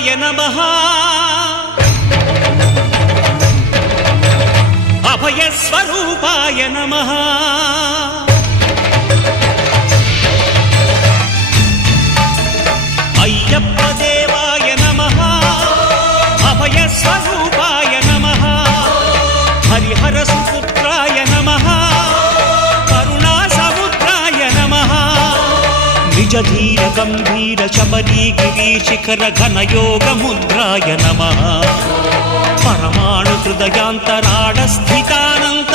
దేవాయ నమః అభయస్వరూపాయ నమః అయ్యప్ప దేవాయ నమః అభయస్వరూపాయ నమః హరిహర సుపుత్రాయ నమః కరుణా సముద్రాయ నమః నిజ ధీర గంభీర శబరీ గిరీశిఖర ఘనయోగ ముద్రాయ నమః పరమాణు హృదయాంతరాళ స్థితానంత